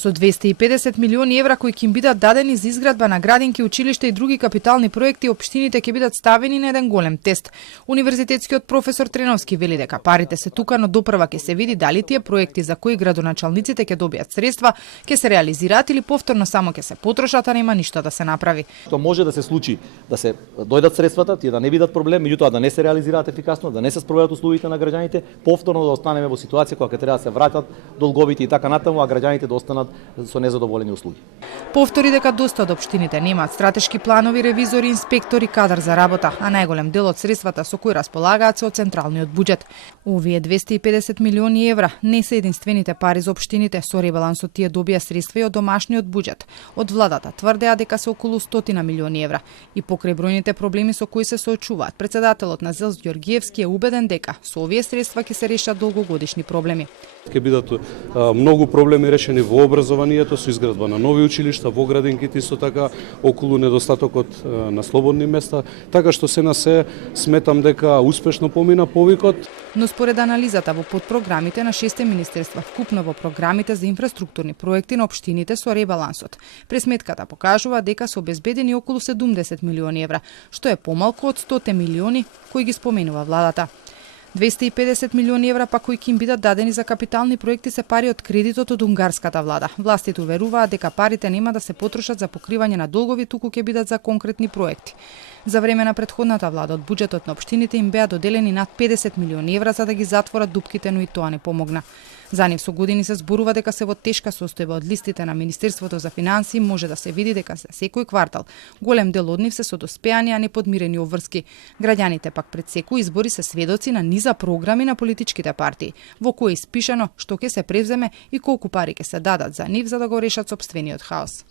Со 250 милиони евра кои ќе им бидат дадени за изградба на градинки, училишта и други капитални проекти, општините ќе бидат ставени на еден голем тест. Универзитетскиот професор Треновски вели дека парите се тука, но допрва ќе се види дали тие проекти за кои градоначалниците ќе добијат средства, ќе се реализираат или повторно само ќе се потрошат, а нема ништо да се направи. Тоа може да се случи, да се дојдат средствата, тие да не бидат проблем, меѓутоа да не се реализираат ефикасно, да не се спроведат услугите на граѓаните, повторно да останеме во ситуација кога ќе треба да се враќат долговите и така натаму, а граѓаните да останат со незадоволени услуги. Повтори дека доста од општините немаат стратешки планови, ревизори, инспектори, кадар за работа, а најголем дел од средствата со кои располагаат се од централниот буџет. Овие 250 милиони евра не се единствените пари за општините, со ребалансот тие добија средства и од домашниот буџет. Од владата тврдеа дека се околу 100 милиони евра. И покрај бројните проблеми со кои се соочуваат, председателот на ЗЕЛС Ѓоргиевски е убеден дека со овие средства ќе се решат долгогодишни проблеми. Ќе бидат многу проблеми решени во образованието со изградба на нови училишта, во градинките исто така, околу недостатокот на слободни места, така што се на се сметам дека успешно помина повикот. Но според анализата во подпрограмите на 6 министерства, вкупно во програмите за инфраструктурни проекти на општините со ребалансот, пресметката покажува дека се обезбедени околу 70 милиони евра, што е помалку од 100 милиони кои ги споменува владата. 250 милиони евра па кои ќе им бидат дадени за капитални проекти се пари од кредитот од унгарската влада. Властите уверуваат дека парите нема да се потрошат за покривање на долгови, туку ќе бидат за конкретни проекти. За време на претходната влада од буџетот на општините им беа доделени над 50 милиони евра за да ги затворат дупките, но и тоа не помогна. За нив со години се зборува дека се во тешка состојба. Од листите на Министерството за финансии може да се види дека за секој квартал голем дел од нив се со доспеани, а неподмирени обврски. Граѓаните пак пред секои избори се сведоци на низа програми на политичките партии, во кои е испишано што ќе се превземе и колку пари ќе се дадат за нив за да го решат сопствениот хаос.